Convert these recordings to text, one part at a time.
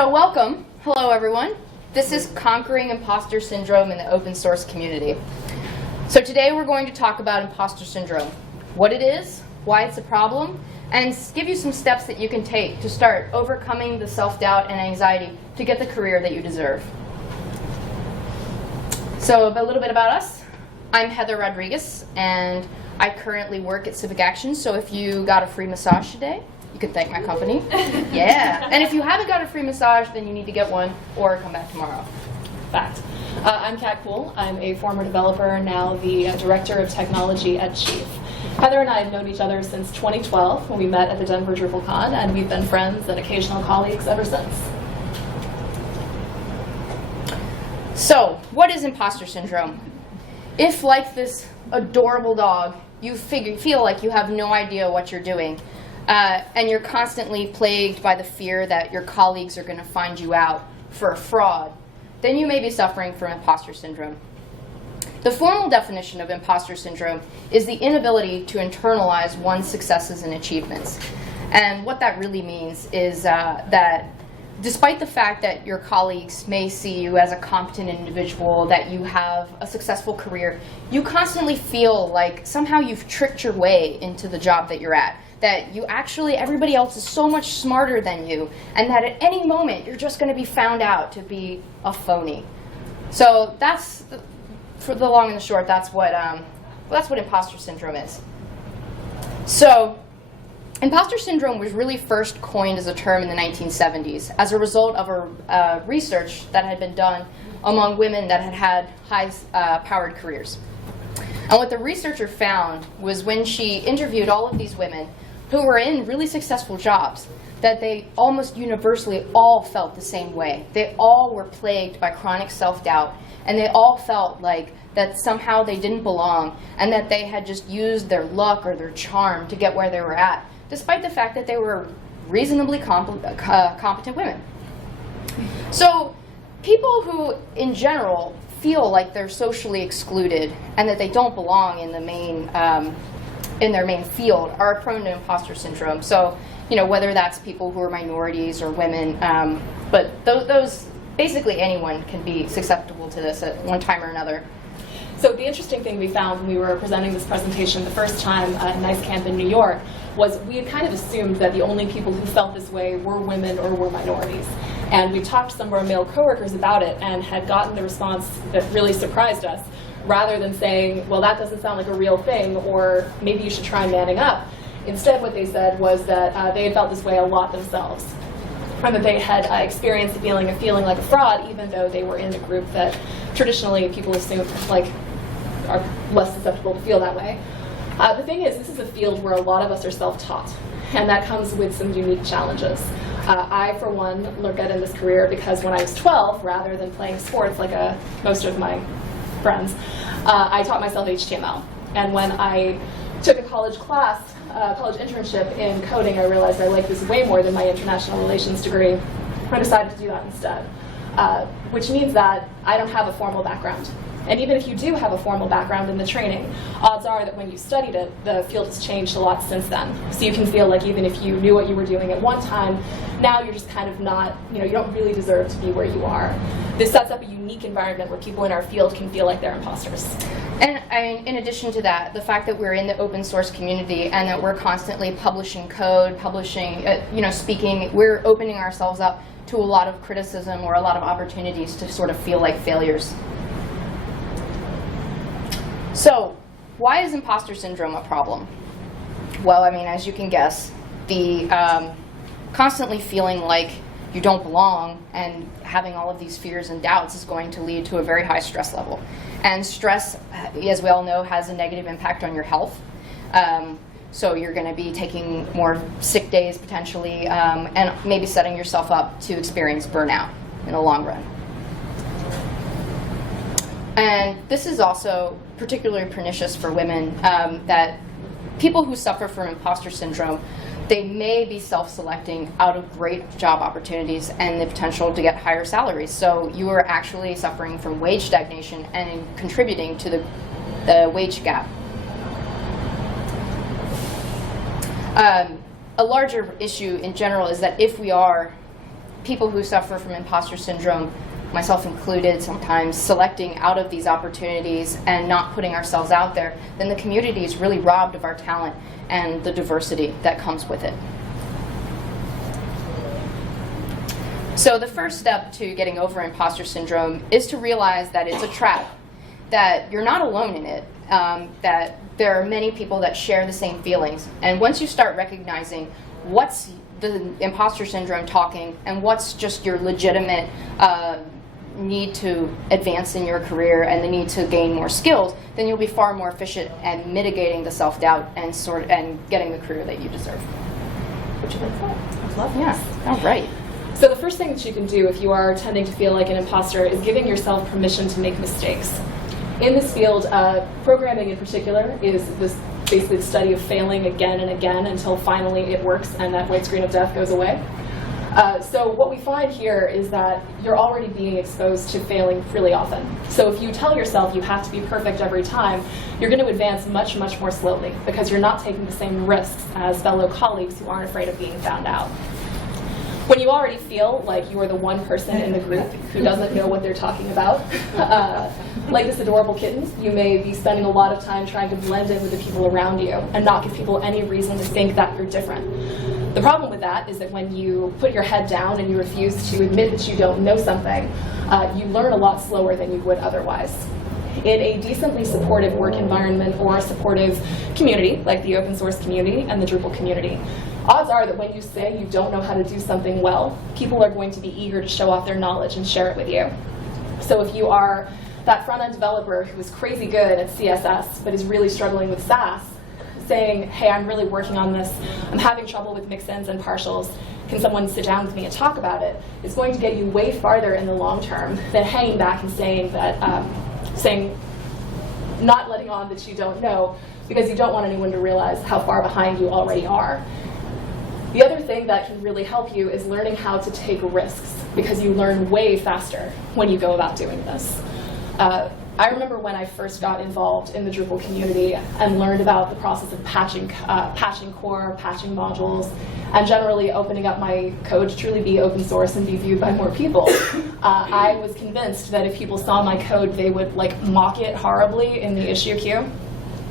So welcome. Hello, everyone. This is Conquering Imposter Syndrome in the open source community. So today we're going to talk about imposter syndrome, what it is, why it's a problem, and give you some steps that you can take to start overcoming the self-doubt and anxiety to get the career that you deserve. So a little bit about us. I'm Heather Rodriguez, and I currently work at Civic Action, so if you got a free massage today, you can thank my company. Yeah. And if you haven't got a free massage, then you need to get one or come back tomorrow. Fact. I'm Kat Kuhl. I'm a former developer, now the Director of Technology at Chief. Heather and I have known each other since 2012 when we met at the Denver Drupal Con, and we've been friends and occasional colleagues ever since. So, what is imposter syndrome? If, like this adorable dog, you feel like you have no idea what you're doing, and you're constantly plagued by the fear that your colleagues are going to find you out for a fraud, then you may be suffering from imposter syndrome. The formal definition of imposter syndrome is the inability to internalize one's successes and achievements. And what that really means is that despite the fact that your colleagues may see you as a competent individual, that you have a successful career, you constantly feel like somehow you've tricked your way into the job that you're at. That you actually, everybody else is so much smarter than you, and that at any moment you're just going to be found out to be a phony. So that's, for the long and the short, that's what imposter syndrome is. So imposter syndrome was really first coined as a term in the 1970s as a result of a research that had been done among women that had had high-powered careers. And what the researcher found was when she interviewed all of these women who were in really successful jobs, that they almost universally all felt the same way. They all were plagued by chronic self-doubt, and they all felt like that somehow they didn't belong, and that they had just used their luck or their charm to get where they were at, despite the fact that they were reasonably competent women. So people who, in general, feel like they're socially excluded and that they don't belong in the in their main field are prone to imposter syndrome. So, whether that's people who are minorities or women, but those basically anyone can be susceptible to this at one time or another. So the interesting thing we found when we were presenting this presentation the first time at NICECamp in New York was we had kind of assumed that the only people who felt this way were women or were minorities. And we talked to some of our male coworkers about it and had gotten the response that really surprised us. Rather than saying, well, that doesn't sound like a real thing, or maybe you should try manning up. Instead, what they said was that they had felt this way a lot themselves. And that they had experienced the feeling of feeling like a fraud, even though they were in a group that traditionally people assume are less susceptible to feel that way. The thing is, this is a field where a lot of us are self-taught, and that comes with some unique challenges. I, for one, got in this career because when I was 12, rather than playing sports like most of my friends, I taught myself HTML. And when I took a college class, college internship in coding, I realized I liked this way more than my international relations degree. I decided to do that instead, which means that I don't have a formal background. And even if you do have a formal background in the training, odds are that when you studied it, the field has changed a lot since then. So you can feel like even if you knew what you were doing at one time, now you're just kind of not, you don't really deserve to be where you are. This sets up a unique environment where people in our field can feel like they're imposters. And in addition to that, the fact that we're in the open source community and that we're constantly publishing code, speaking, we're opening ourselves up to a lot of criticism or a lot of opportunities to sort of feel like failures. So, why is imposter syndrome a problem? Well, as you can guess, the constantly feeling like you don't belong and having all of these fears and doubts is going to lead to a very high stress level. And stress, as we all know, has a negative impact on your health. So you're going to be taking more sick days potentially, and maybe setting yourself up to experience burnout in the long run. And this is also particularly pernicious for women, that people who suffer from imposter syndrome, they may be self-selecting out of great job opportunities and the potential to get higher salaries. So you are actually suffering from wage stagnation and contributing to the wage gap. A larger issue in general is that if we are people who suffer from imposter syndrome, myself included, sometimes selecting out of these opportunities and not putting ourselves out there, then the community is really robbed of our talent and the diversity that comes with it. So the first step to getting over imposter syndrome is to realize that it's a trap, that you're not alone in it, that there are many people that share the same feelings. And once you start recognizing what's the imposter syndrome talking and what's just your legitimate need to advance in your career and the need to gain more skills, then you'll be far more efficient at mitigating the self-doubt and getting the career that you deserve. Would you like that? I love this. Yeah, all right. So the first thing that you can do if you are tending to feel like an imposter is giving yourself permission to make mistakes. In this field, programming in particular is this basically the study of failing again and again until finally it works and that white screen of death goes away. So what we find here is that you're already being exposed to failing really often. So if you tell yourself you have to be perfect every time, you're going to advance much, much more slowly because you're not taking the same risks as fellow colleagues who aren't afraid of being found out. When you already feel like you are the one person in the group who doesn't know what they're talking about, like this adorable kitten, you may be spending a lot of time trying to blend in with the people around you and not give people any reason to think that you're different. The problem with that is that when you put your head down and you refuse to admit that you don't know something, you learn a lot slower than you would otherwise. In a decently supportive work environment or a supportive community, like the open source community and the Drupal community, odds are that when you say you don't know how to do something well, people are going to be eager to show off their knowledge and share it with you. So if you are that front-end developer who is crazy good at CSS but is really struggling with Sass, saying, hey, I'm really working on this, I'm having trouble with mix-ins and partials, can someone sit down with me and talk about it, is going to get you way farther in the long term than hanging back and saying that, not letting on that you don't know because you don't want anyone to realize how far behind you already are. The other thing that can really help you is learning how to take risks because you learn way faster when you go about doing this. I remember when I first got involved in the Drupal community and learned about the process of patching core, patching modules, and generally opening up my code to truly be open source and be viewed by more people. I was convinced that if people saw my code, they would mock it horribly in the issue queue.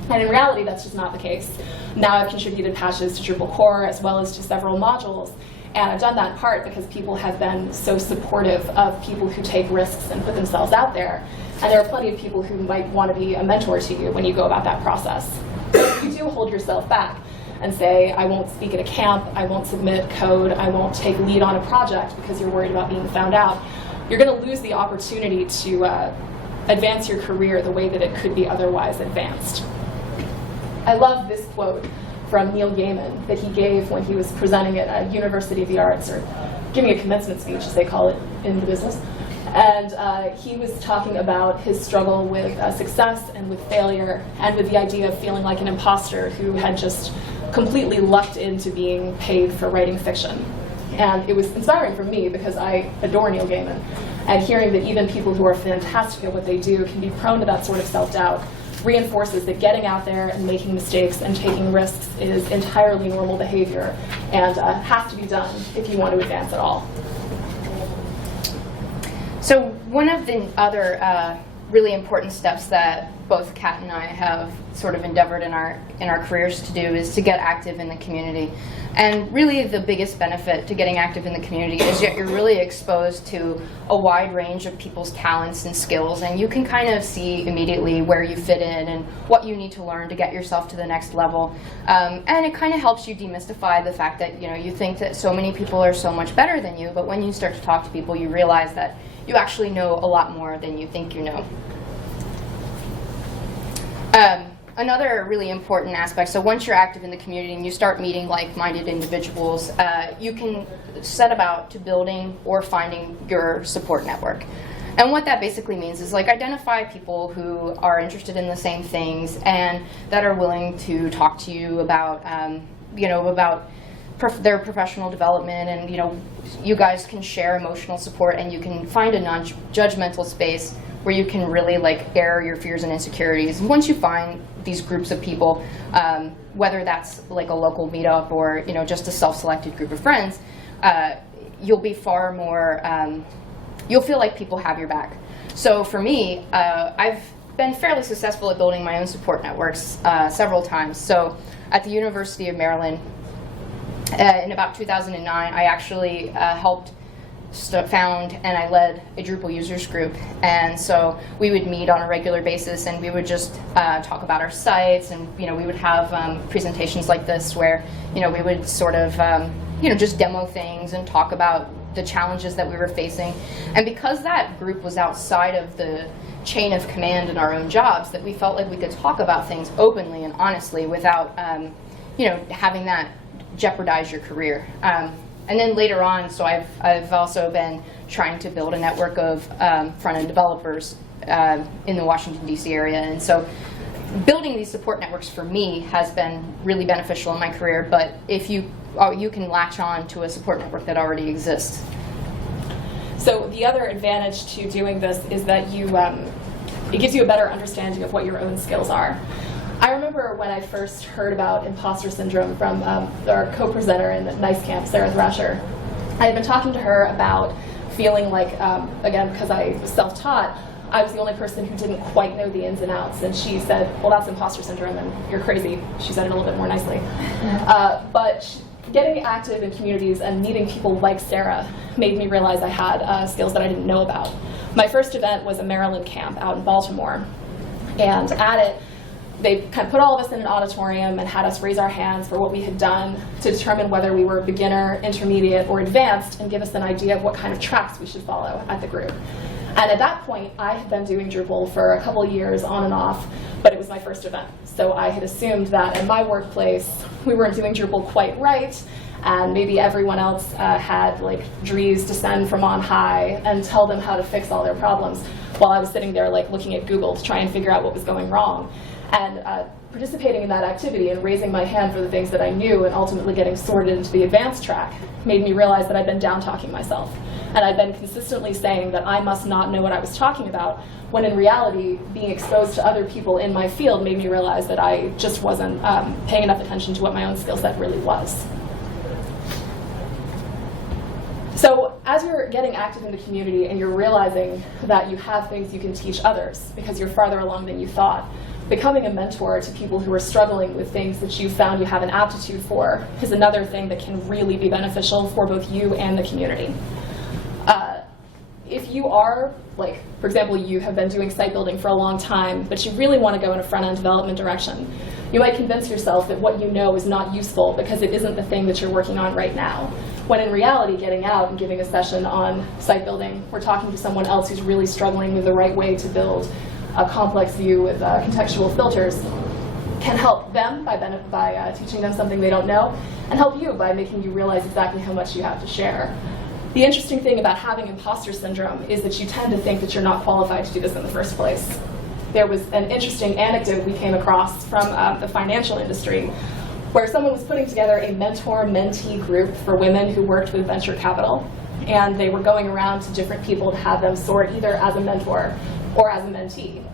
And in reality, that's just not the case. Now I've contributed patches to Drupal core as well as to several modules. And I've done that in part because people have been so supportive of people who take risks and put themselves out there. And there are plenty of people who might want to be a mentor to you when you go about that process. But if you do hold yourself back and say, I won't speak at a camp, I won't submit code, I won't take lead on a project because you're worried about being found out, you're going to lose the opportunity to advance your career the way that it could be otherwise advanced. I love this quote from Neil Gaiman that he gave when he was presenting at University of the Arts, or giving a commencement speech, as they call it in the business. And he was talking about his struggle with success and with failure, and with the idea of feeling like an imposter who had just completely lucked into being paid for writing fiction. And it was inspiring for me because I adore Neil Gaiman. And hearing that even people who are fantastic at what they do can be prone to that sort of self-doubt reinforces that getting out there and making mistakes and taking risks is entirely normal behavior and has to be done if you want to advance at all. So one of the other really important steps that both Kat and I have sort of endeavored in our careers to do is to get active in the community. And really the biggest benefit to getting active in the community is that you're really exposed to a wide range of people's talents and skills, and you can kind of see immediately where you fit in and what you need to learn to get yourself to the next level. And it kind of helps you demystify the fact that you think that so many people are so much better than you, but when you start to talk to people, you realize that you actually know a lot more than you think you know. Another really important aspect, so once you're active in the community and you start meeting like-minded individuals, you can set about to building or finding your support network. And what that basically means is identify people who are interested in the same things and that are willing to talk to you about, about their professional development, and you guys can share emotional support and you can find a non-judgmental space where you can really air your fears and insecurities. And once you find these groups of people, whether that's a local meetup or just a self-selected group of friends, you'll be far more, you'll feel like people have your back. So for me, I've been fairly successful at building my own support networks several times. So at the University of Maryland, in about 2009, I actually helped found and I led a Drupal users group, and so we would meet on a regular basis and we would just talk about our sites, and we would have presentations like this where we would sort of just demo things and talk about the challenges that we were facing. And because that group was outside of the chain of command in our own jobs, that we felt like we could talk about things openly and honestly without having that jeopardize your career. And then later on, so I've also been trying to build a network of front-end developers in the Washington, D.C. area. And so building these support networks for me has been really beneficial in my career, but if you can latch on to a support network that already exists. So the other advantage to doing this is that it gives you a better understanding of what your own skills are. I remember when I first heard about imposter syndrome from our co-presenter in NICE Camp, Sarah Thrasher. I had been talking to her about feeling like, again, because I was self-taught, I was the only person who didn't quite know the ins and outs. And she said, well, that's imposter syndrome, and you're crazy. She said it a little bit more nicely. But getting active in communities and meeting people like Sarah made me realize I had skills that I didn't know about. My first event was a Maryland camp out in Baltimore. And at it, they kind of put all of us in an auditorium and had us raise our hands for what we had done to determine whether we were beginner, intermediate, or advanced, and give us an idea of what kind of tracks we should follow at the group. And at that point, I had been doing Drupal for a couple of years on and off, but it was my first event. So I had assumed that in my workplace, we weren't doing Drupal quite right, and maybe everyone else had like Drees descend from on high and tell them how to fix all their problems, while I was sitting there like looking at Google to try and figure out what was going wrong. And participating in that activity and raising my hand for the things that I knew and ultimately getting sorted into the advanced track made me realize that I'd been down-talking myself. And I'd been consistently saying that I must not know what I was talking about, when in reality, being exposed to other people in my field made me realize that I just wasn't paying enough attention to what my own skill set really was. So as you're getting active in the community and you're realizing that you have things you can teach others because you're farther along than you thought, becoming a mentor to people who are struggling with things that you found you have an aptitude for is another thing that can really be beneficial for both you and the community. If you are, like, for example, you have been doing site building for a long time, but you really want to go in a front-end development direction, you might convince yourself that what you know is not useful because it isn't the thing that you're working on right now. When in reality, getting out and giving a session on site building, or talking to someone else who's really struggling with the right way to build a complex view with contextual filters can help them by teaching them something they don't know, and help you by making you realize exactly how much you have to share. The interesting thing about having imposter syndrome is that you tend to think that you're not qualified to do this in the first place. There was an interesting anecdote we came across from the financial industry where someone was putting together a mentor-mentee group for women who worked with venture capital, and they were going around to different people to have them sort either as a mentor or as a mentee.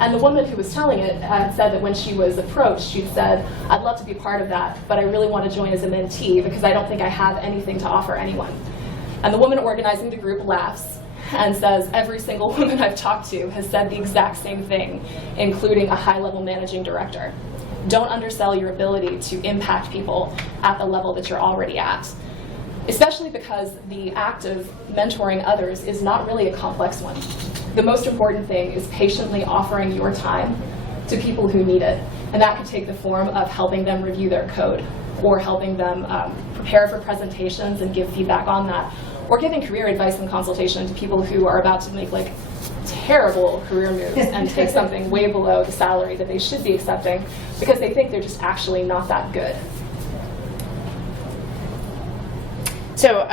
And the woman who was telling it had said that when she was approached, she'd said, I'd love to be part of that, but I really want to join as a mentee because I don't think I have anything to offer anyone. And the woman organizing the group laughs and says, every single woman I've talked to has said the exact same thing, including a high-level managing director. Don't undersell your ability to impact people at the level that you're already at. Especially because the act of mentoring others is not really a complex one. The most important thing is patiently offering your time to people who need it. And that could take the form of helping them review their code, or helping them prepare for presentations and give feedback on that, or giving career advice and consultation to people who are about to make like terrible career moves and take something way below the salary that they should be accepting because they think they're just actually not that good. So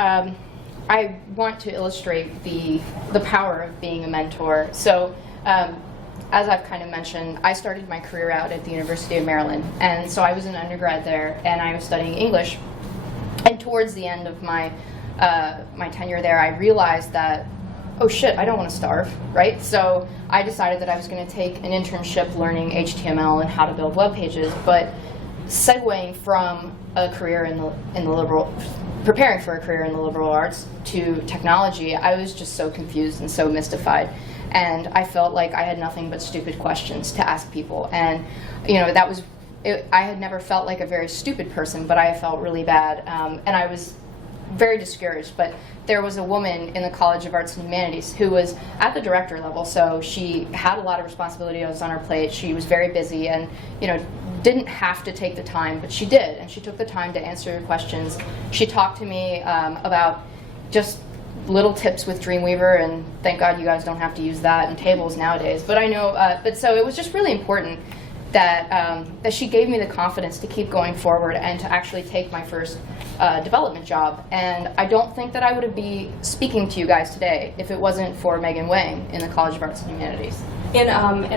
I want to illustrate the power of being a mentor. So as I've kind of mentioned, I started my career out at the University of Maryland. And so I was an undergrad there, and I was studying English. And towards the end of my tenure there, I realized that, oh shit, I don't want to starve, right? So I decided that I was going to take an internship learning HTML and how to build web pages. But segueing from a career in the liberal, preparing for a career in the liberal arts to technology, I was just so confused and so mystified. And I felt like I had nothing but stupid questions to ask people. And, that was, I had never felt like a very stupid person, but I felt really bad. And I was very discouraged. But there was a woman in the College of Arts and Humanities who was at the director level, so she had a lot of responsibilities on her plate. She was very busy and, didn't have to take the time, but she did. And she took the time to answer your questions. She talked to me about just little tips with Dreamweaver, and thank God you guys don't have to use that in tables nowadays. But I know, but so it was just really important that she gave me the confidence to keep going forward and to actually take my first development job. And I don't think that I would be speaking to you guys today if it wasn't for Megan Wang in the College of Arts and Humanities. In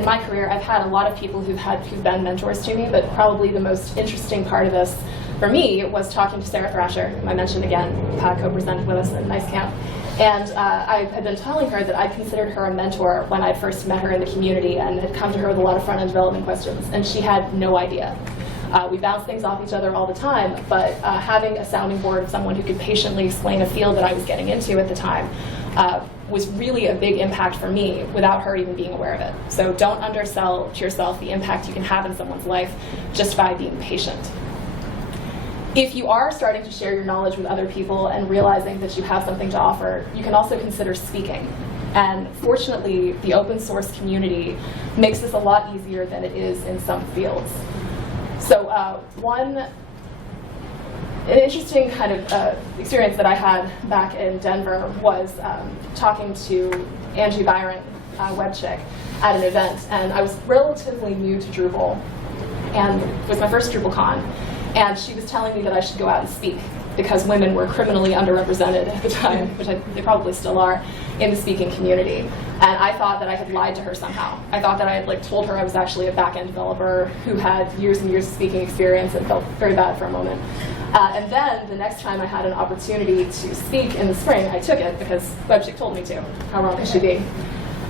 my career, I've had a lot of people who've been mentors to me, but probably the most interesting part of this for me was talking to Sarah Thrasher, whom I mentioned again, co-presented with us at Nice Camp. And I had been telling her that I considered her a mentor when I first met her in the community and had come to her with a lot of front-end development questions, and she had no idea. We bounced things off each other all the time, but having a sounding board of someone who could patiently explain a field that I was getting into at the time was really a big impact for me without her even being aware of it. So don't undersell to yourself the impact you can have in someone's life just by being patient. If you are starting to share your knowledge with other people and realizing that you have something to offer, you can also consider speaking. And fortunately, the open source community makes this a lot easier than it is in some fields. So an interesting kind of experience that I had back in Denver was talking to Angie Byron, web chick, at an event. And I was relatively new to Drupal, and it was my first DrupalCon. And she was telling me that I should go out and speak because women were criminally underrepresented at the time, which they probably still are, in the speaking community. And I thought that I had lied to her somehow. I thought that I had told her I was actually a back-end developer who had years and years of speaking experience, and felt very bad for a moment. And then the next time I had an opportunity to speak in the spring, I took it because WebChick told me to. How wrong could she be?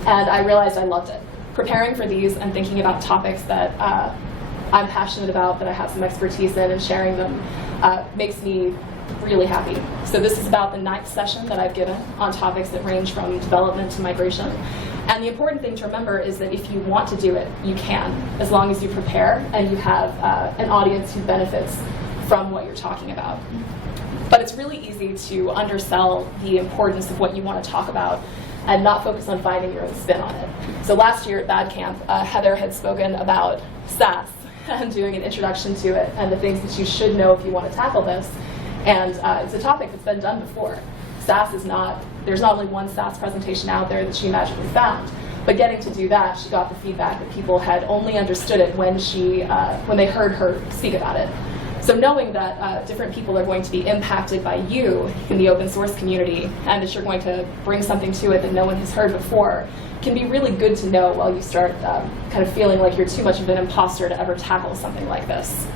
And I realized I loved it. Preparing for these and thinking about topics that I'm passionate about, that I have some expertise in, and sharing them makes me really happy. So this is about the 9th session that I've given on topics that range from development to migration. And the important thing to remember is that if you want to do it, you can, as long as you prepare and you have an audience who benefits from what you're talking about. But it's really easy to undersell the importance of what you want to talk about and not focus on finding your own spin on it. So last year at Bad Camp, Heather had spoken about SAS and doing an introduction to it and the things that you should know if you want to tackle this. And it's a topic that's been done before. SAS is not, there's not only one SAS presentation out there that she magically found, but getting to do that, she got the feedback that people had only understood it when they heard her speak about it. So knowing that different people are going to be impacted by you in the open source community, and that you're going to bring something to it that no one has heard before, can be really good to know while you start kind of feeling like you're too much of an imposter to ever tackle something like this.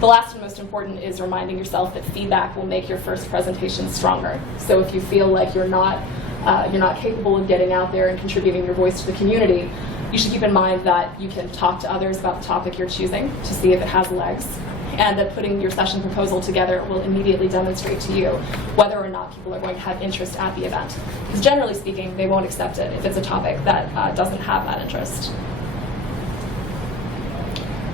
The last and most important is reminding yourself that feedback will make your first presentation stronger. So if you feel like you're not capable of getting out there and contributing your voice to the community, you should keep in mind that you can talk to others about the topic you're choosing to see if it has legs, and that putting your session proposal together will immediately demonstrate to you whether or not people are going to have interest at the event. Because generally speaking, they won't accept it if it's a topic that doesn't have that interest.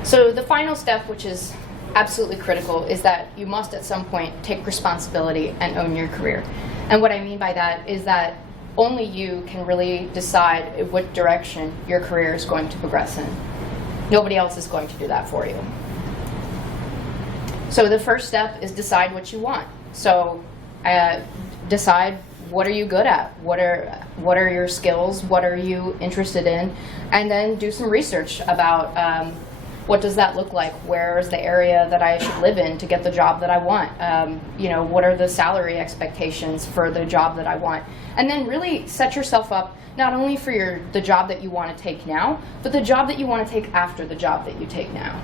So the final step, which is absolutely critical, is that you must at some point take responsibility and own your career. And what I mean by that is that only you can really decide what direction your career is going to progress in. Nobody else is going to do that for you. So the first step is decide what you want. So decide what are you good at, what are your skills, what are you interested in, and then do some research about what does that look like? Where is the area that I should live in to get the job that I want? What are the salary expectations for the job that I want? And then really set yourself up not only for the job that you want to take now, but the job that you want to take after the job that you take now.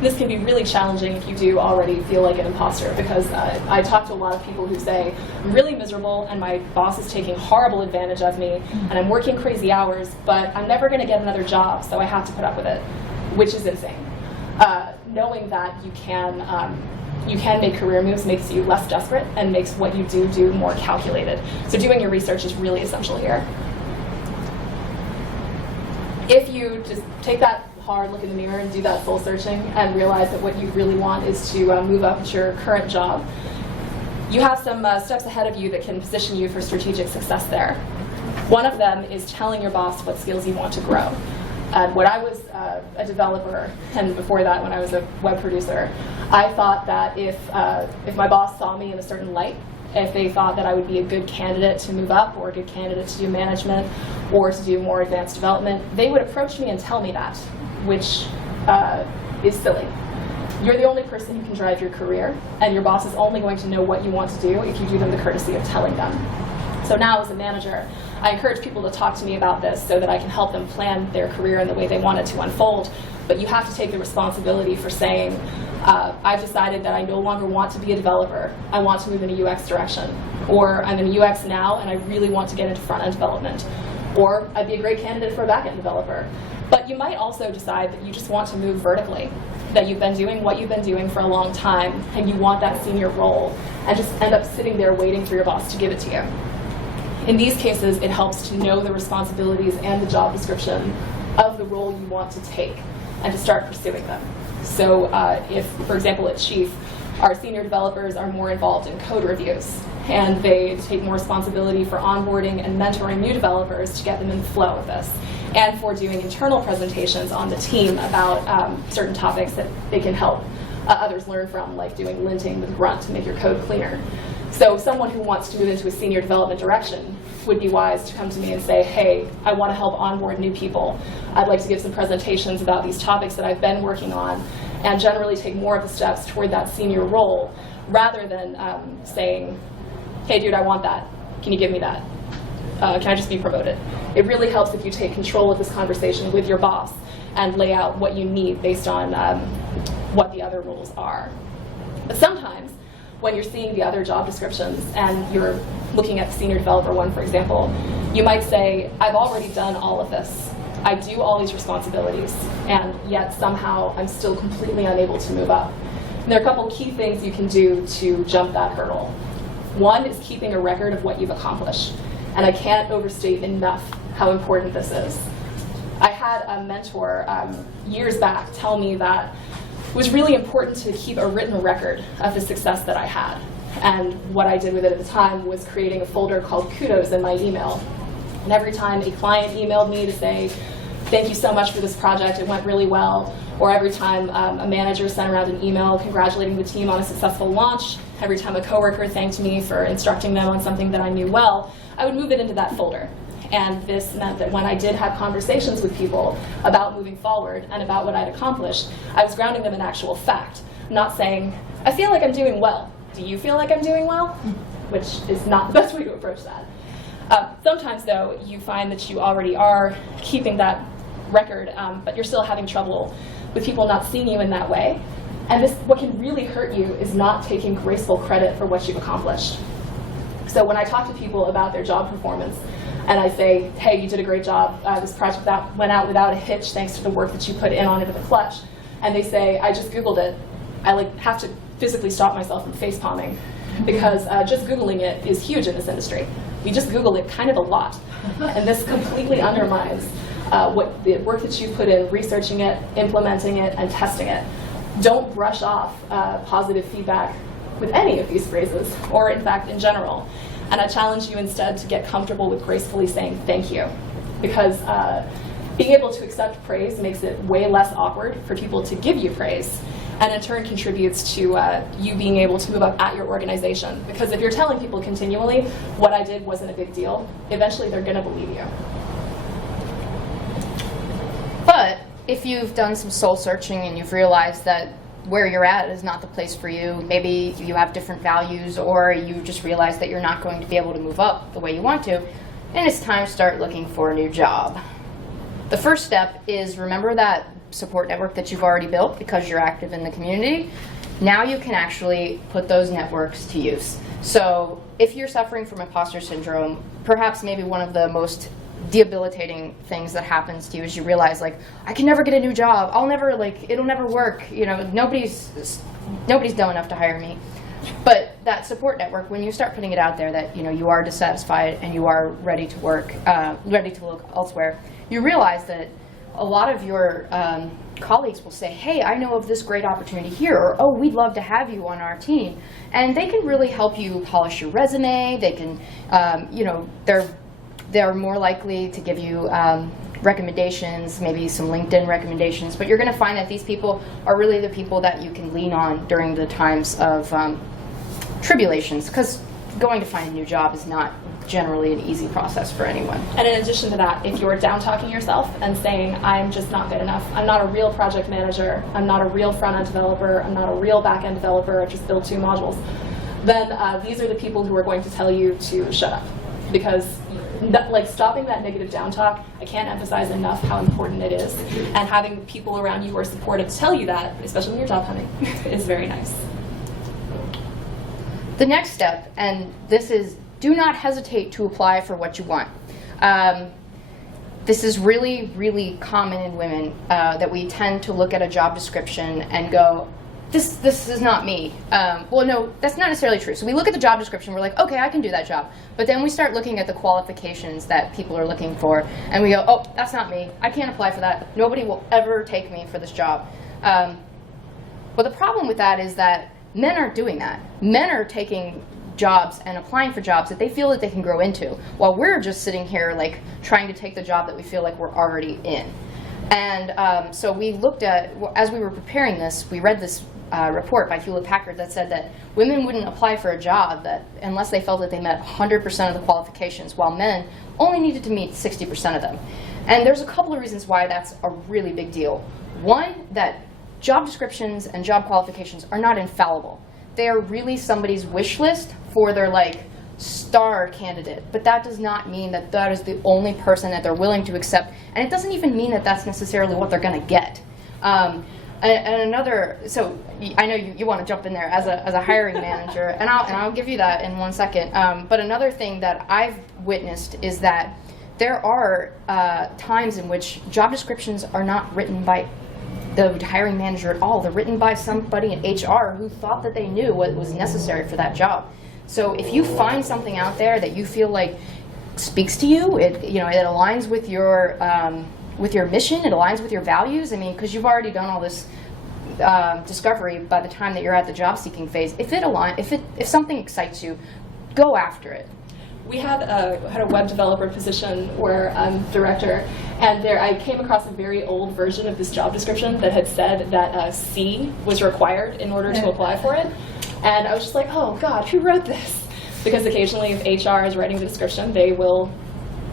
This can be really challenging if you do already feel like an imposter, because I talk to a lot of people who say, I'm really miserable and my boss is taking horrible advantage of me and I'm working crazy hours, but I'm never going to get another job, so I have to put up with it, which is insane. knowing that you can make career moves makes you less desperate and makes what you do more calculated. So doing your research is really essential here. If you just take that hard look in the mirror and do that soul searching and realize that what you really want is to move up at your current job, you have some steps ahead of you that can position you for strategic success there. One of them is telling your boss what skills you want to grow. When I was a developer, and before that when I was a web producer, I thought that if my boss saw me in a certain light, if they thought that I would be a good candidate to move up or a good candidate to do management or to do more advanced development, they would approach me and tell me that, which is silly. You're the only person who can drive your career, and your boss is only going to know what you want to do if you do them the courtesy of telling them. So now as a manager, I encourage people to talk to me about this so that I can help them plan their career in the way they want it to unfold. But you have to take the responsibility for saying, I've decided that I no longer want to be a developer. I want to move in a UX direction. Or I'm in UX now and I really want to get into front-end development. Or I'd be a great candidate for a back-end developer. But you might also decide that you just want to move vertically, that you've been doing what you've been doing for a long time and you want that senior role and just end up sitting there waiting for your boss to give it to you. In these cases, it helps to know the responsibilities and the job description of the role you want to take and to start pursuing them. So if, for example, at Chief, our senior developers are more involved in code reviews, and they take more responsibility for onboarding and mentoring new developers to get them in the flow of this, and for doing internal presentations on the team about certain topics that they can help others learn from, like doing linting with Grunt to make your code cleaner. So someone who wants to move into a senior development direction would be wise to come to me and say, hey, I want to help onboard new people. I'd like to give some presentations about these topics that I've been working on, and generally take more of the steps toward that senior role, rather than saying, hey dude, I want that. Can you give me that? Can I just be promoted? It really helps if you take control of this conversation with your boss and lay out what you need based on what the other roles are. But sometimes, when you're seeing the other job descriptions and you're looking at the senior developer one, for example, you might say, I've already done all of this. I do all these responsibilities, and yet somehow I'm still completely unable to move up. And there are a couple key things you can do to jump that hurdle. One is keeping a record of what you've accomplished, and I can't overstate enough how important this is. I had a mentor years back tell me that it was really important to keep a written record of the success that I had. And what I did with it at the time was creating a folder called Kudos in my email. And every time a client emailed me to say, thank you so much for this project, it went really well, or every time a manager sent around an email congratulating the team on a successful launch, every time a coworker thanked me for instructing them on something that I knew well, I would move it into that folder. And this meant that when I did have conversations with people about moving forward and about what I'd accomplished, I was grounding them in actual fact, not saying, I feel like I'm doing well. Do you feel like I'm doing well? Which is not the best way to approach that. Sometimes, though, you find that you already are keeping that record, but you're still having trouble with people not seeing you in that way. And this, what can really hurt you is not taking graceful credit for what you've accomplished. So when I talk to people about their job performance, and I say, hey, you did a great job, this project that went out without a hitch thanks to the work that you put in on it with a clutch, and they say, I just Googled it, I have to physically stop myself from face-palming, because just Googling it is huge in this industry. We just Google it kind of a lot, and this completely undermines what the work that you put in researching it, implementing it, and testing it. Don't brush off positive feedback with any of these phrases, or in fact in general. And I challenge you instead to get comfortable with gracefully saying thank you, because being able to accept praise makes it way less awkward for people to give you praise, and in turn contributes to you being able to move up at your organization. Because if you're telling people continually, what I did wasn't a big deal, eventually they're going to believe you. But if you've done some soul searching and you've realized that where you're at is not the place for you, maybe you have different values, or you just realize that you're not going to be able to move up the way you want to, and it's time to start looking for a new job. The first step is remember that support network that you've already built because you're active in the community. Now you can actually put those networks to use. So if you're suffering from imposter syndrome, perhaps maybe one of the most debilitating things that happens to you is you realize, like, I can never get a new job. I'll never, like, it'll never work. You know, nobody's dumb enough to hire me. But that support network, when you start putting it out there that, you know, you are dissatisfied and you are ready to work, ready to look elsewhere, you realize that a lot of your colleagues will say, hey, I know of this great opportunity here, or, oh, we'd love to have you on our team. And they can really help you polish your resume. They can, you know, they're more likely to give you recommendations, maybe some LinkedIn recommendations. But you're going to find that these people are really the people that you can lean on during the times of tribulations, because going to find a new job is not generally an easy process for anyone. And in addition to that, if you're down-talking yourself and saying, I'm just not good enough, I'm not a real project manager, I'm not a real front-end developer, I'm not a real back-end developer, I just build 2 modules, then these are the people who are going to tell you to shut up. Because like stopping that negative down-talk, I can't emphasize enough how important it is. And having people around you who are supportive tell you that, especially when you're job hunting, is very nice. The next step, and this is, do not hesitate to apply for what you want. This is really, really common in women, that we tend to look at a job description and go, this is not me. Well, no, that's not necessarily true. So we look at the job description, we're like, okay, I can do that job. But then we start looking at the qualifications that people are looking for, and we go, oh, that's not me. I can't apply for that. Nobody will ever take me for this job. But the problem with that is that men aren't doing that. Men are taking jobs and applying for jobs that they feel that they can grow into, while we're just sitting here like trying to take the job that we feel like we're already in. And so we looked at, as we were preparing this, we read this report by Hewlett-Packard that said that women wouldn't apply for a job that unless they felt that they met 100% of the qualifications, while men only needed to meet 60% of them. And there's a couple of reasons why that's a really big deal. One, that job descriptions and job qualifications are not infallible. They are really somebody's wish list for their like star candidate, but that does not mean that that is the only person that they're willing to accept, and it doesn't even mean that that's necessarily what they're going to get. And another, so I know you want to jump in there as a hiring manager, and I'll give you that in 1 second. But another thing that I've witnessed is that there are times in which job descriptions are not written by the hiring manager at all. They're written by somebody in HR who thought that they knew what was necessary for that job. So if you find something out there that you feel like speaks to you, it aligns with your mission, it aligns with your values. I mean, because you've already done all this discovery by the time that you're at the job seeking phase. If something excites you, go after it. We had a web developer position where I'm director, and I came across a very old version of this job description that had said that C was required in order to apply for it. And I was just like, oh God, who wrote this? Because occasionally if HR is writing the description, they will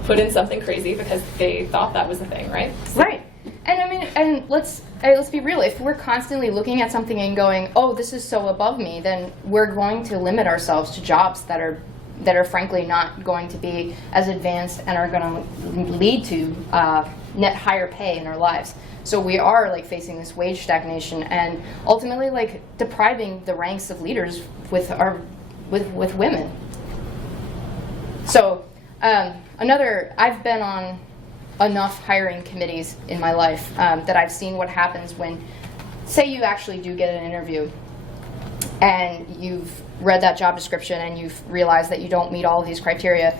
put in something crazy because they thought that was the thing, right? So. Right. And I mean, and let's be real. If we're constantly looking at something and going, oh, this is so above me, then we're going to limit ourselves to jobs that are frankly not going to be as advanced and are going to lead to net higher pay in our lives. So we are like facing this wage stagnation and ultimately like depriving the ranks of leaders with women. So I've been on enough hiring committees in my life that I've seen what happens when, say you actually do get an interview and you've read that job description and you've realized that you don't meet all of these criteria.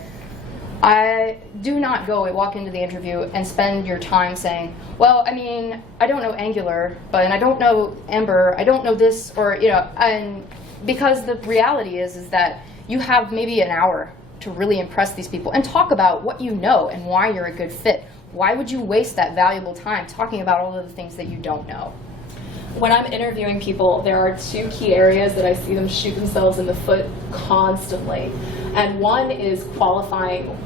I do not walk into the interview and spend your time saying, well, I mean, I don't know Angular, and I don't know Ember, I don't know this, or, and because the reality is that you have maybe an hour to really impress these people and talk about what you know and why you're a good fit. Why would you waste that valuable time talking about all of the things that you don't know? When I'm interviewing people, there are 2 key areas that I see them shoot themselves in the foot constantly. And one is qualifying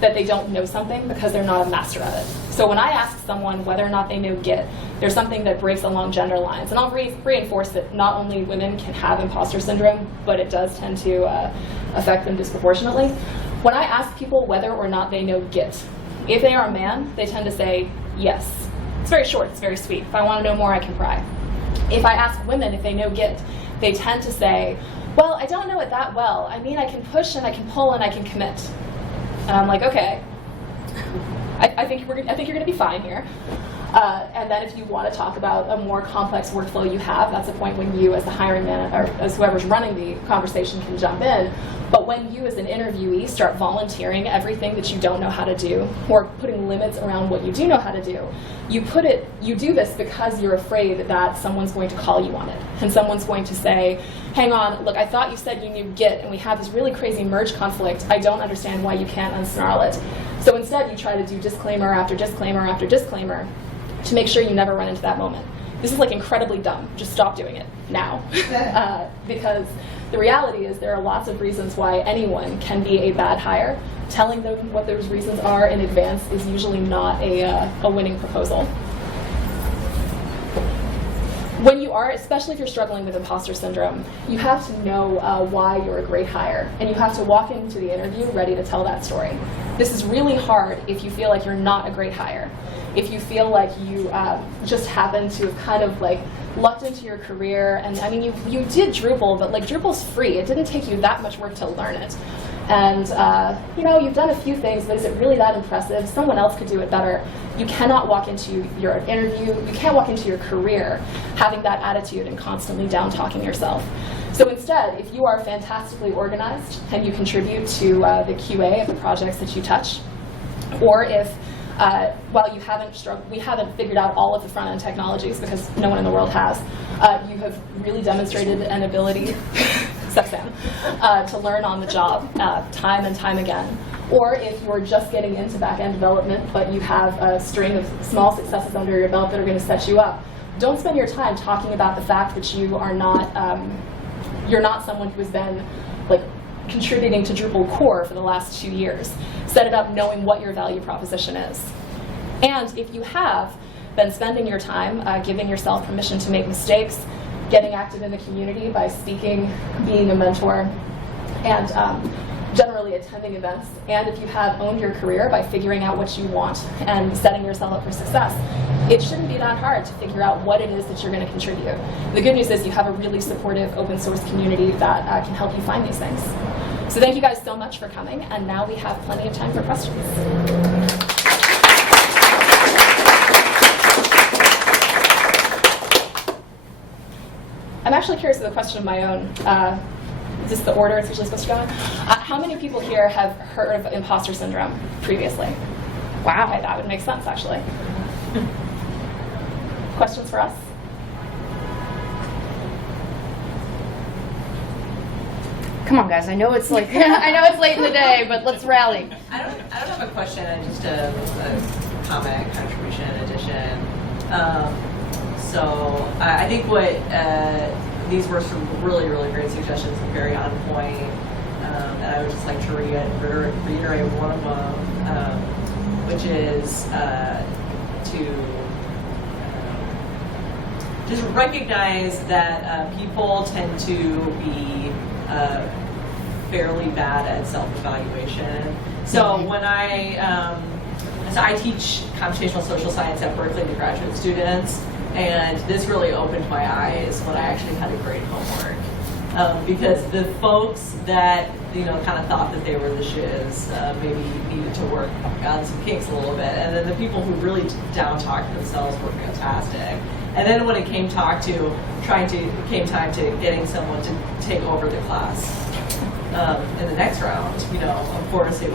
that they don't know something because they're not a master at it. So when I ask someone whether or not they know Git, there's something that breaks along gender lines. And I'll reinforce that not only women can have imposter syndrome, but it does tend to affect them disproportionately. When I ask people whether or not they know Git, if they are a man, they tend to say yes. It's very short, it's very sweet. If I want to know more, I can pry. If I ask women if they know Git, they tend to say, well, I don't know it that well. I mean, I can push and I can pull and I can commit. And I'm like, okay, I think you're going to be fine here. And then if you want to talk about a more complex workflow you have, that's a point when you as the hiring manager, or as whoever's running the conversation, can jump in. But when you as an interviewee start volunteering everything that you don't know how to do, or putting limits around what you do know how to do, you do this because you're afraid that someone's going to call you on it. And someone's going to say, hang on, look, I thought you said you knew Git, and we have this really crazy merge conflict. I don't understand why you can't unsnarl it. So instead, you try to do disclaimer after disclaimer after disclaimer to make sure you never run into that moment. This is like incredibly dumb. Just stop doing it now. Because the reality is there are lots of reasons why anyone can be a bad hire. Telling them what those reasons are in advance is usually not a winning proposal. When you are, especially if you're struggling with imposter syndrome, you have to know why you're a great hire, and you have to walk into the interview ready to tell that story. This is really hard if you feel like you're not a great hire. If you feel like you just happen to have kind of like lucked into your career, and I mean, you did Drupal, but like Drupal's free. It didn't take you that much work to learn it. And you know, you've done a few things, but is it really that impressive? Someone else could do it better. You cannot walk into your interview, you can't walk into your career having that attitude and constantly down-talking yourself. So instead, if you are fantastically organized and you contribute to the QA of the projects that you touch, or if while we haven't figured out all of the front-end technologies, because no one in the world has, you have really demonstrated an ability to learn on the job time and time again. Or if you're just getting into back-end development, but you have a string of small successes under your belt that are going to set you up, don't spend your time talking about the fact that you are not, you're not someone who has been like contributing to Drupal core for the last 2 years. Set it up knowing what your value proposition is. And if you have, then spending your time giving yourself permission to make mistakes, getting active in the community by speaking, being a mentor, and generally attending events. And if you have owned your career by figuring out what you want and setting yourself up for success, it shouldn't be that hard to figure out what it is that you're going to contribute. The good news is you have a really supportive open source community that can help you find these things. So thank you guys so much for coming, and now we have plenty of time for questions. I'm actually curious of the question of my own. Is this the order it's usually supposed to go in? How many people here have heard of imposter syndrome previously? Wow, that would make sense, actually. Questions for us? Come on, guys. I know it's like I know it's late in the day, but let's rally. I don't have a question. Just a comment, contribution, addition. So I think what these were some really, really great suggestions and very on point. And I would just like to reiterate one of them, which is to just recognize that people tend to be fairly bad at self-evaluation. So when I teach computational social science at Berkeley to graduate students, and this really opened my eyes when I actually had to grade homework. Because the folks that kind of thought that they were the shiz maybe needed to work on some kinks a little bit, and then the people who really down-talked themselves were fantastic. And then when it came time to getting someone to take over the class in the next round, of course it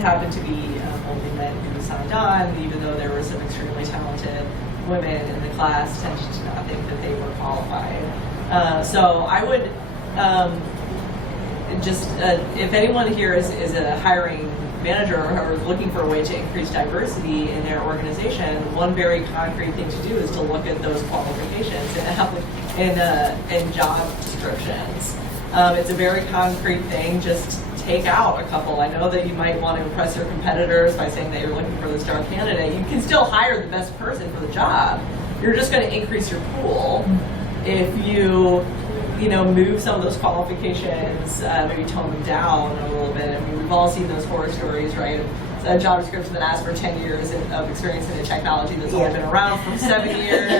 happened to be only men who signed on, even though there were some extremely talented women in the class tended to not think that they were qualified. So I would if anyone here is a hiring manager or is looking for a way to increase diversity in their organization, one very concrete thing to do is to look at those qualifications in job descriptions. It's a very concrete thing. Just take out a couple. I know that you might want to impress your competitors by saying that you're looking for the star candidate. You can still hire the best person for the job. You're just going to increase your pool if you move some of those qualifications, maybe tone them down a little bit. I mean, we've all seen those horror stories, right? A job description that asks for 10 years of experience in a technology that's only been around for 7 years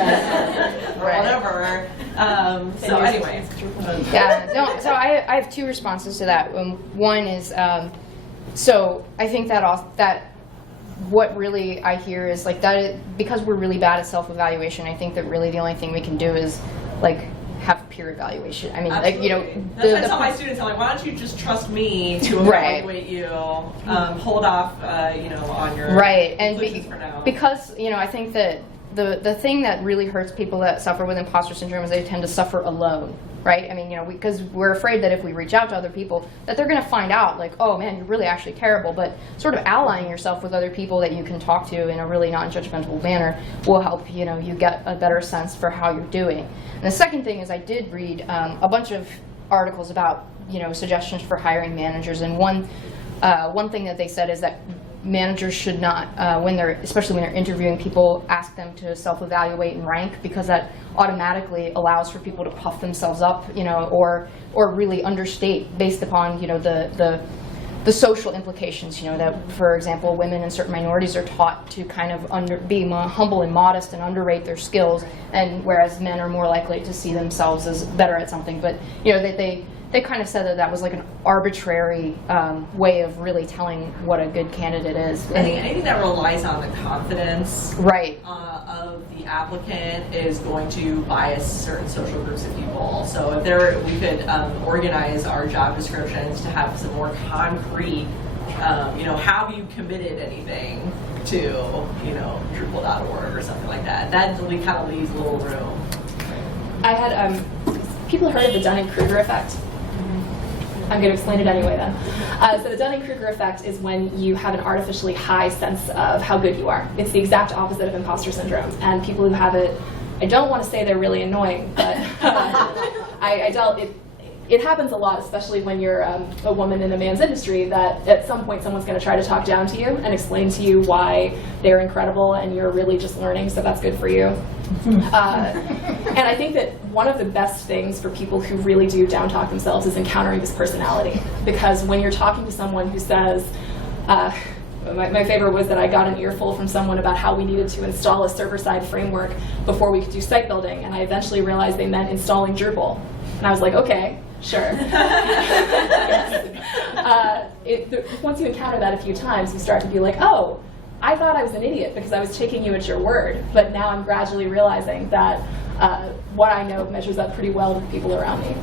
or whatever. So anyway. Yeah, no, so I have two responses to that. One is, so I think that what really I hear is like that because we're really bad at self-evaluation, I think that really the only thing we can do is like have peer evaluation. I mean, Absolutely. like, you know, that's what I tell my students. I'm like, why don't you just trust me to evaluate you? Hold off, you know, on your conclusions for now. Because, you know, I think that the thing that really hurts people that suffer with imposter syndrome is they tend to suffer alone, right? I mean, you know, because we're afraid that if we reach out to other people, that they're going to find out, like, oh man, you're really actually terrible. But sort of allying yourself with other people that you can talk to in a really non-judgmental manner will help, you know, you get a better sense for how you're doing. And the second thing is I did read a bunch of articles about, you know, suggestions for hiring managers, and one thing that they said is that managers should not, especially when they're interviewing people, ask them to self-evaluate and rank, because that automatically allows for people to puff themselves up, you know, or really understate based upon, you know, the social implications, you know, that, for example, women and certain minorities are taught to kind of be more humble and modest and underrate their skills, and whereas men are more likely to see themselves as better at something. But, you know, they kind of said that that was like an arbitrary way of really telling what a good candidate is. I think anything that relies on the confidence of the applicant is going to bias certain social groups of people. So if we could organize our job descriptions to have some more concrete, you know, have you committed anything to, you know, Drupal.org or something like that. That really kind of leaves a little room. I had, people heard of the Dunning-Kruger effect? I'm going to explain it anyway then. So the Dunning-Kruger effect is when you have an artificially high sense of how good you are. It's the exact opposite of imposter syndrome. And people who have it, I don't want to say they're really annoying, but it happens a lot, especially when you're a woman in a man's industry, that at some point someone's going to try to talk down to you and explain to you why they're incredible and you're really just learning, so that's good for you. And I think that one of the best things for people who really do down-talk themselves is encountering this personality. Because when you're talking to someone who says, my favorite was that I got an earful from someone about how we needed to install a server-side framework before we could do site building, and I eventually realized they meant installing Drupal. And I was like, okay, sure. Once you encounter that a few times, you start to be like, oh, I thought I was an idiot because I was taking you at your word, but now I'm gradually realizing that what I know measures up pretty well to the people around me.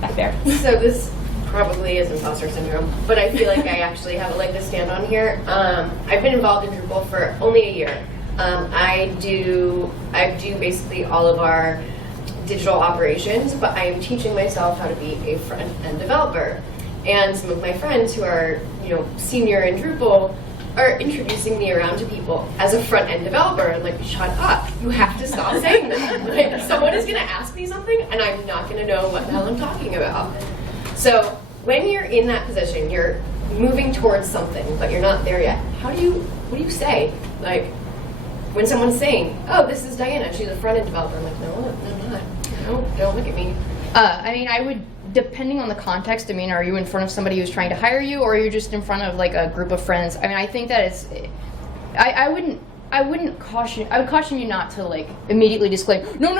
Back there. So this probably is imposter syndrome, but I feel like I actually have a leg to stand on here. I've been involved in Drupal for only a year. I do basically all of our digital operations, but I am teaching myself how to be a front-end developer. And some of my friends who are, you know, senior in Drupal are introducing me around to people as a front-end developer. And like, shut up, you have to stop saying that. Like, someone is gonna ask me something and I'm not gonna know what the hell I'm talking about. So when you're in that position, you're moving towards something, but you're not there yet. What do you say? Like, when someone's saying, oh, this is Diana, she's a front-end developer. I'm like, no, I'm not. No, don't look at me. I mean, I would, depending on the context, I mean, are you in front of somebody who's trying to hire you, or are you just in front of like a group of friends? I mean, I think that it's, I would caution you not to like immediately disclaim, no,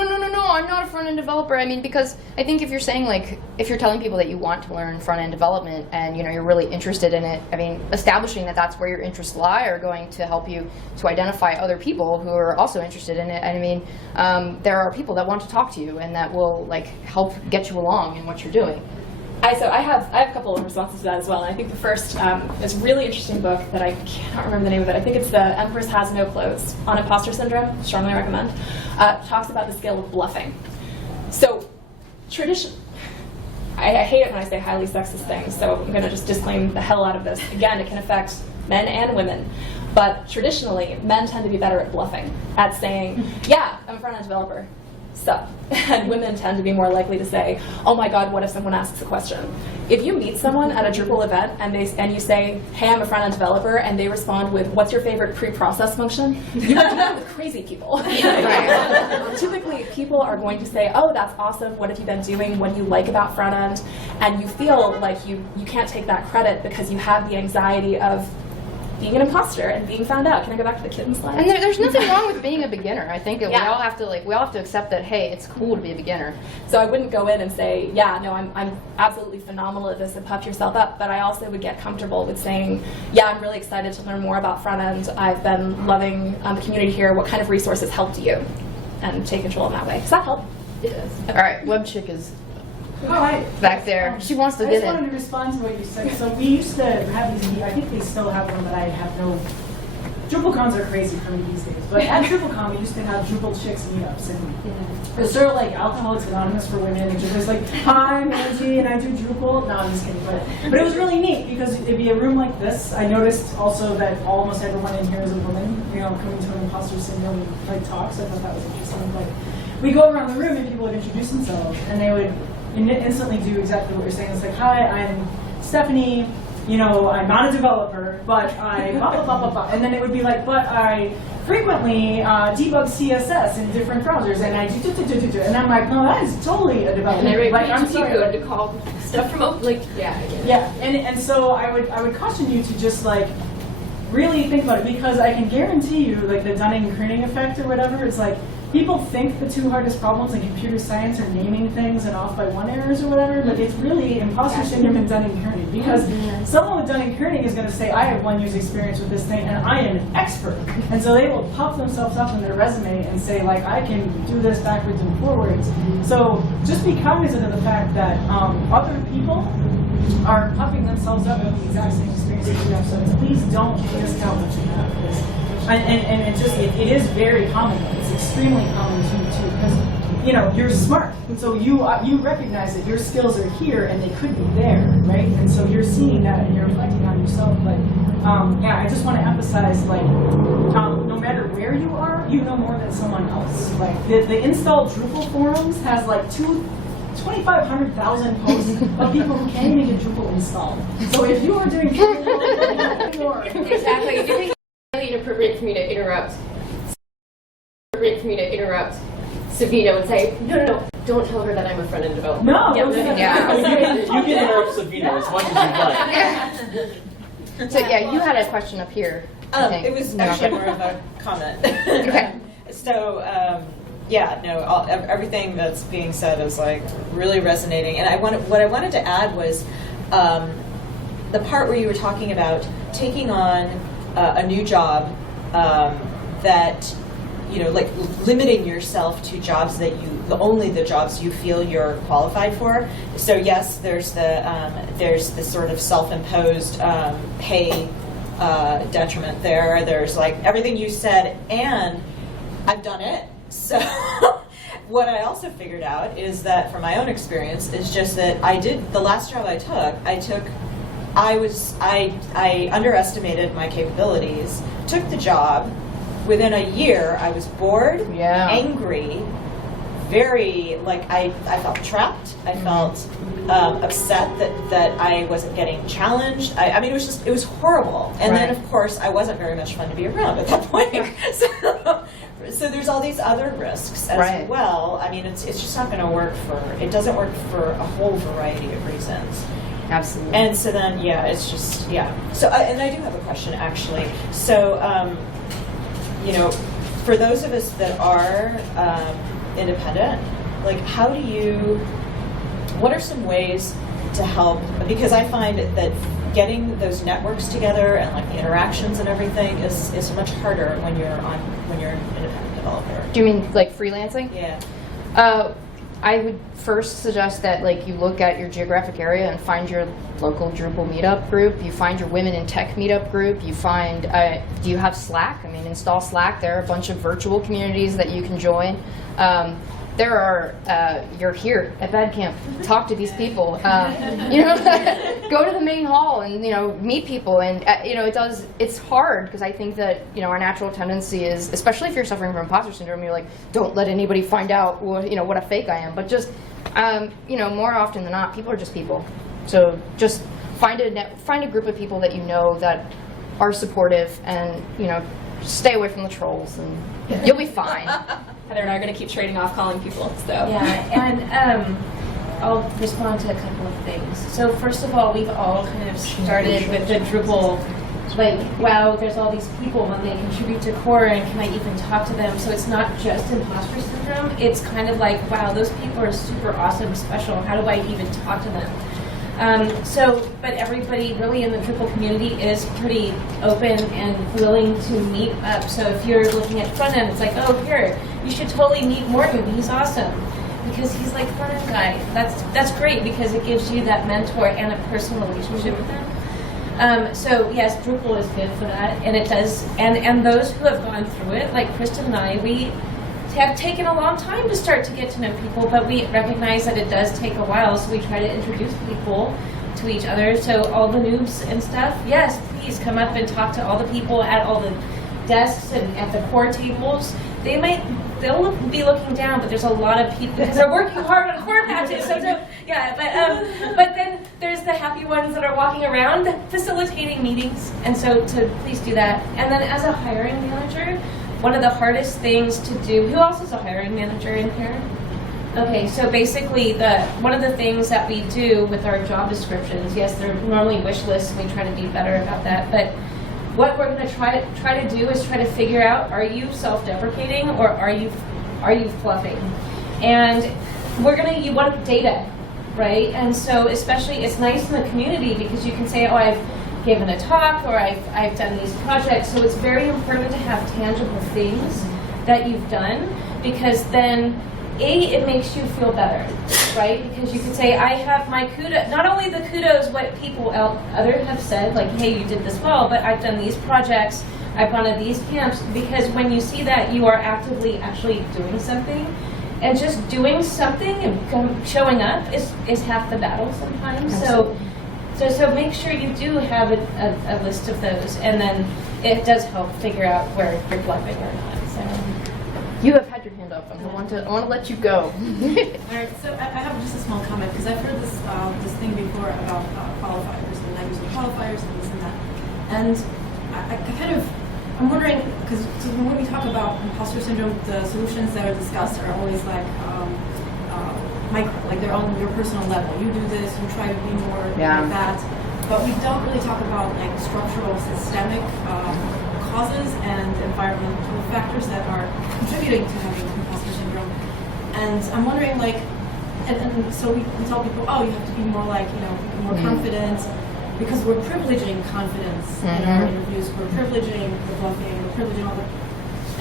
I'm not a front-end developer. I mean, because I think if you're saying like, if you're telling people that you want to learn front-end development and, you know, you're really interested in it, I mean, establishing that that's where your interests lie are going to help you to identify other people who are also interested in it. And I mean, there are people that want to talk to you and that will like help get you along in what you're doing. So I have a couple of responses to that as well. And I think the first is a really interesting book that I can't remember the name of it. I think it's The Empress Has No Clothes on Imposter Syndrome. Strongly recommend. Talks about the skill of bluffing. So I hate it when I say highly sexist things, so I'm going to just disclaim the hell out of this. Again, it can affect men and women. But traditionally, men tend to be better at bluffing, at saying, yeah, I'm a front-end developer. Sup. And women tend to be more likely to say, oh my god, what if someone asks a question? If you meet someone at a Drupal event and you say, hey, I'm a front-end developer, and they respond with, what's your favorite pre-process function? You're dealing with crazy people. Typically, people are going to say, oh, that's awesome, what have you been doing, what do you like about front-end? And you feel like you can't take that credit because you have the anxiety of being an imposter and being found out. Can I go back to the kitten slide? And there's nothing wrong with being a beginner. I think that Yeah. we all have to accept that, hey, it's cool to be a beginner. So I wouldn't go in and say, yeah, no, I'm absolutely phenomenal at this and puff yourself up, but I also would get comfortable with saying, yeah, I'm really excited to learn more about front end. I've been loving the community here. What kind of resources helped you? And take control in that way. Does that help? It does. All right, Web Chick is Hi. back there. She wants to I get just wanted in. to respond to what you said. So we used to have these, I think they still have them, but I have no, DrupalCons are crazy for me these days. But at DrupalCon, we used to have Drupal Chicks meetups. And it was sort of like Alcoholics Anonymous for women. It was like, hi, I'm Angie, and I do Drupal. No, I'm just kidding. But it was really neat because it'd be a room like this. I noticed also that almost everyone in here is a woman, you know, coming to an imposter syndrome like talks. I thought that was interesting. Like, we go around the room and people would introduce themselves, and they would instantly do exactly what you're saying. It's like, hi, I'm Stephanie, you know, I'm not a developer, but I blah, blah, blah, blah, blah. And then it would be like, but I frequently debug CSS in different browsers, and I do. And I'm like, no, that is totally a developer. And I write like, I'm PHP sorry. code to call stuff from like, yeah, I get it. Yeah, and so I would caution you to just like really think about it, because I can guarantee you, like the Dunning-Kruger effect or whatever, it's like people think the two hardest problems in computer science are naming things and off by one errors or whatever, but it's really imposter syndrome and Dunning-Kruger, because someone with Dunning-Kruger is going to say, I have 1 year's experience with this thing and I am an expert. And so they will puff themselves up in their resume and say, like, I can do this backwards and forwards. So just be cognizant of the fact that other people are puffing themselves up with the exact same experience that you have. So please don't discount what you have. And it is very common. It's extremely common too, because you know you're smart, so you recognize that your skills are here and they could be there, right? And so you're seeing that and you're reflecting on yourself. But yeah, I just want to emphasize, like, no matter where you are, you know more than someone else. Like the installed Drupal forums has like 2,500,000 posts of people who can't even get Drupal installed. So if you are doing Drupal, more. Exactly. If you think it's really inappropriate for me to interrupt Savino and say, no, don't tell her that I'm a front-end developer. No. Yeah. You can interrupt Savino as much as you'd like. So yeah, you had a question up here. I think. It was No, actually okay. more of a comment. Okay. So, yeah, no, everything that's being said is like really resonating. And what I wanted to add was the part where you were talking about taking on a new job that, you know, like limiting yourself to jobs that only the jobs you feel you're qualified for. So yes, there's the sort of self-imposed pay detriment there. There's like everything you said, and I've done it. So what I also figured out is that from my own experience is just that the last job I underestimated my capabilities, took the job. Within a year, I was bored, angry, very, like, I felt trapped. I felt upset that I wasn't getting challenged. I mean, it was horrible. And then, of course, I wasn't very much fun to be around at that point. So there's all these other risks as well. I mean, it's just not going to work it doesn't work for a whole variety of reasons. Absolutely. And so then, yeah, it's just, yeah. So, and I do have a question, actually. So, you know, for those of us that are independent, like, what are some ways to help? Because I find that getting those networks together and like the interactions and everything is much harder when you're an independent developer. Do you mean like freelancing? Yeah. I would first suggest that like you look at your geographic area and find your local Drupal meetup group. You find your women in tech meetup group. You find, do you have Slack? I mean, install Slack. There are a bunch of virtual communities that you can join. There are, you're here at Bad Camp, talk to these people, you know, go to the main hall and, you know, meet people. And, you know, it's hard because I think that, you know, our natural tendency is, especially if you're suffering from imposter syndrome, you're like, don't let anybody find out, you know, what a fake I am. But just, you know, more often than not, people are just people. So just find a group of people that you know that are supportive and, you know, stay away from the trolls and you'll be fine. Heather and I are going to keep trading off calling people. So yeah, and I'll respond to a couple of things. So first of all, we've all kind of started with the Drupal, like, wow, there's all these people and they contribute to core, and can I even talk to them? So it's not just imposter syndrome. It's kind of like, wow, those people are super awesome, special. How do I even talk to them? But everybody really in the Drupal community is pretty open and willing to meet up. So if you're looking at front end, it's like, oh, here, you should totally meet Morgan. He's awesome because he's like front end guy. That's great because it gives you that mentor and a personal relationship with them. So yes, Drupal is good for that, and it does. And those who have gone through it, like Kristen and I, we have taken a long time to start to get to know people, but we recognize that it does take a while, so we try to introduce people to each other. So all the noobs and stuff, yes, please come up and talk to all the people at all the desks and at the core tables. They'll be looking down, but there's a lot of people because they're working hard on core patches. But then there's the happy ones that are walking around facilitating meetings, and so please do that. And then as a hiring manager, one of the hardest things to do, who else is a hiring manager in here? Okay, so basically one of the things that we do with our job descriptions, yes, they're normally wish lists, and we try to be better about that, but what we're going to try to do is try to figure out, are you self-deprecating or are you fluffing? And you want data, right? And so especially it's nice in the community because you can say, oh, I've given a talk or I've done these projects. So it's very important to have tangible things that you've done because then it makes you feel better, right? Because you could say, I have my kudos, not only the kudos what others have said, like, hey, you did this well, but I've done these projects, I've gone to these camps, because when you see that, you are actively actually doing something, and just doing something and showing up is half the battle sometimes. So make sure you do have a list of those, and then it does help figure out where you're bluffing or not. So. You have had your hand up. I want to let you go. Alright, so I have just a small comment because I've heard this thing before about qualifiers and not using qualifiers and this and that. And I'm wondering, because when we talk about imposter syndrome, the solutions that are discussed are always like micro, like they're on your personal level. You do this, you try to be more like that. But we don't really talk about like structural, systemic causes and environmental factors that are contributing to having imposter syndrome. And I'm wondering, like, and so we tell people, oh, you have to be more like, more confident, because we're privileging confidence in our interviews. We're privileging the bluffing. We're privileging all the.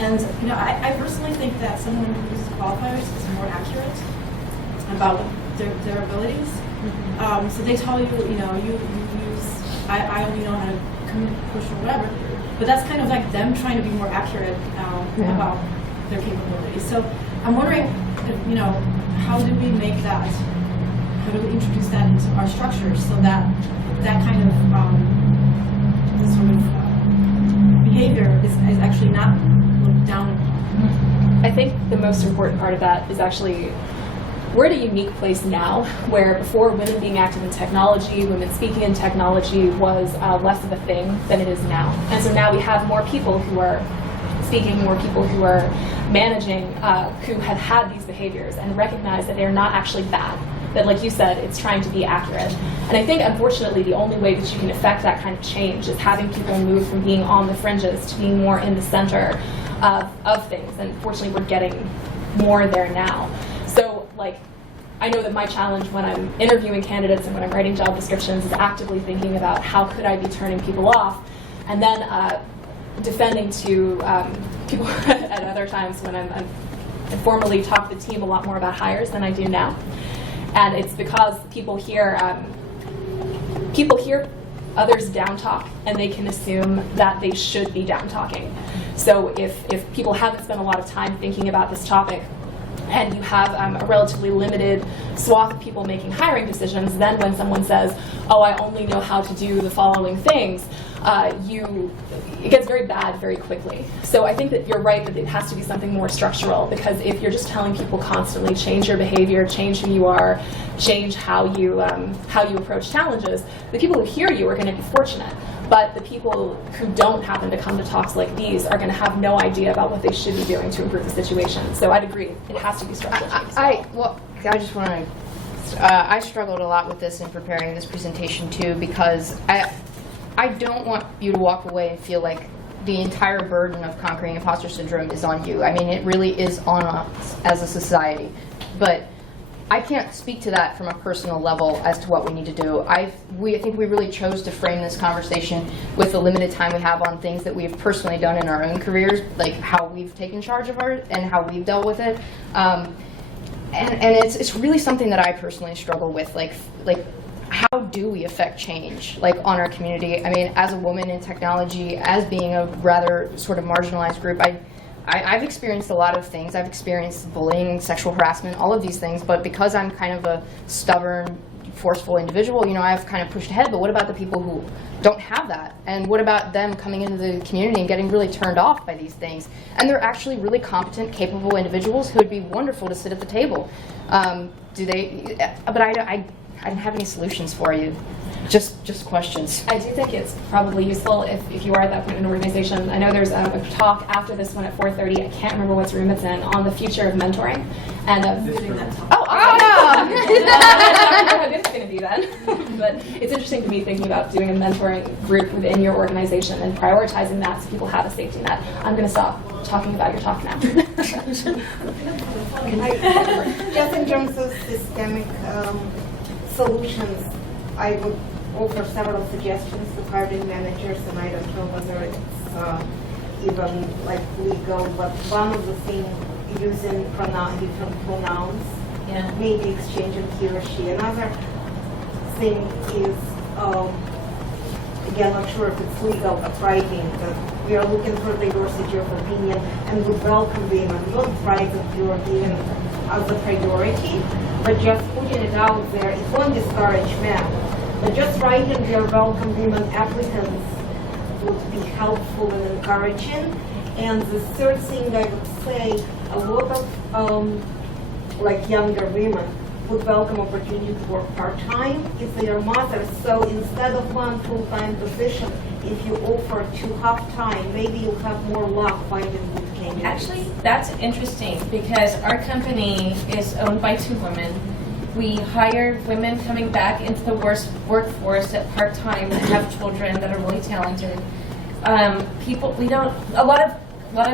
And I personally think that someone who uses qualifiers is more accurate about their abilities. So they tell you, you use. I only know how to push or whatever. But that's kind of like them trying to be more accurate about their capabilities. So I'm wondering, how do we make that? How do we introduce that into our structures so that that kind of sort of behavior is actually not looked down upon? I think the most important part of that is actually we're at a unique place now where before women being active in technology, women speaking in technology was less of a thing than it is now. And so now we have more people who are speaking, more people who are managing, who have had these behaviors and recognize that they're not actually bad. That, like you said, it's trying to be accurate. And I think, unfortunately, the only way that you can affect that kind of change is having people move from being on the fringes to being more in the center of things. And fortunately, we're getting more there now. So, I know that my challenge when I'm interviewing candidates and when I'm writing job descriptions is actively thinking about how could I be turning people off, and then defending to people at other times when I formally talk to the team a lot more about hires than I do now. And it's because people hear others down talk, and they can assume that they should be down talking. So if people haven't spent a lot of time thinking about this topic, and you have a relatively limited swath of people making hiring decisions, then when someone says, oh, I only know how to do the following things, it gets very bad very quickly. So I think that you're right that it has to be something more structural, because if you're just telling people constantly, change your behavior, change who you are, change how you approach challenges, the people who hear you are going to be fortunate. But the people who don't happen to come to talks like these are going to have no idea about what they should be doing to improve the situation. So I'd agree, it has to be structural change. I just want to honest. I struggled a lot with this in preparing this presentation too, because I don't want you to walk away and feel like the entire burden of conquering imposter syndrome is on you. I mean, it really is on us as a society. But I can't speak to that from a personal level as to what we need to do. I think we really chose to frame this conversation with the limited time we have on things that we've personally done in our own careers, like how we've taken charge of it and how we've dealt with it. And it's really something that I personally struggle with, like how do we affect change, like on our community? I mean, as a woman in technology, as being a rather sort of marginalized group, I've experienced a lot of things. I've experienced bullying, sexual harassment, all of these things, but because I'm kind of a stubborn, forceful individual, you know, I've kind of pushed ahead. But what about the people who don't have that? And what about them coming into the community and getting really turned off by these things? And they're actually really competent, capable individuals who would be wonderful to sit at the table. But I don't have any solutions for you. Just questions. I do think it's probably useful if you are at that point in an organization. I know there's a talk after this one at 4:30. I can't remember what room it's in, on the future of mentoring. And oh, awesome! I don't know how good it's going to be then. But it's interesting to me thinking about doing a mentoring group within your organization and prioritizing that so people have a safety net. I'm going to stop talking about your talk now. Just in terms of systemic solutions, I would offer several suggestions to hiring managers, and I don't know whether it's even like legal, but one of the things, using different pronouns, maybe exchanging he or she. Another thing is, again, not sure if it's legal, but writing that we are looking for diversity of opinion and would welcome women. Don't write that you are giving as a priority, but just putting it out there. It won't discourage men. But just writing we are welcome women applicants would be helpful and encouraging. And the third thing I would say, a lot of like younger women would welcome opportunity to work part-time if they are mothers. So instead of one full-time position, if you offer 2 half-time, maybe you'll have more luck finding good candidates. Actually, that's interesting because our company is owned by 2 women. We hire women coming back into the workforce at part-time that have children that are really talented. A lot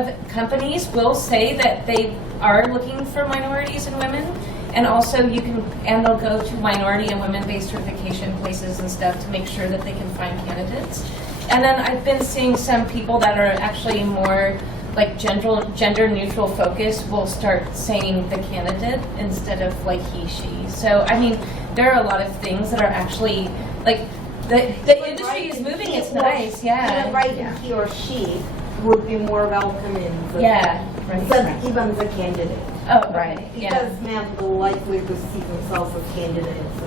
of companies will say that they are looking for minorities and women, and also they'll go to minority and women-based certification places and stuff to make sure that they can find candidates. And then I've been seeing some people that are actually more like gender neutral focus will start saying the candidate instead of like he, she. So I mean, there are a lot of things that are actually like the industry is moving. It's nice, Even writing he or she would be more welcoming than even the candidate. Oh, right. Because men will likely to see themselves as candidates.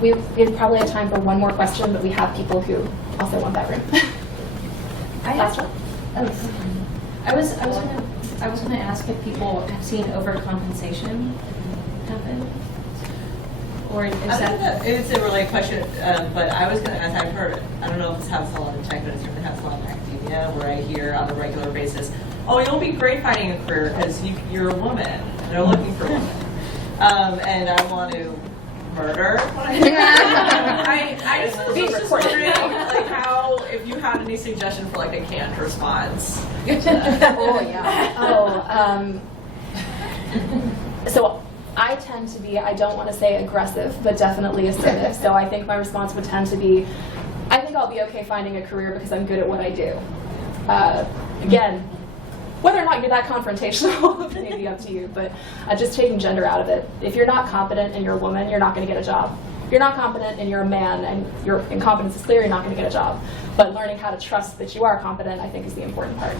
We probably have time for one more question, but we have people who also want that room. Last one. I was gonna ask if people have seen overcompensation happen, or is that? It's a really question, but I was going to ask. I've heard. I don't know if this happens a lot in tech, but it certainly happens a lot in academia, where I hear on a regular basis, "Oh, you'll be great finding a career because you're a woman. And they're looking for women," and I want to murder. I just was wondering, like, how, if you had any suggestion for like a canned response. So I tend to be, I don't want to say aggressive, but definitely assertive. So I think my response would tend to be, I think I'll be okay finding a career because I'm good at what I do. Again, whether or not you're that confrontational may be up to you, but just taking gender out of it. If you're not competent and you're a woman, you're not going to get a job. If you're not competent and you're a man and your incompetence is clear, you're not going to get a job. But learning how to trust that you are competent, I think, is the important part.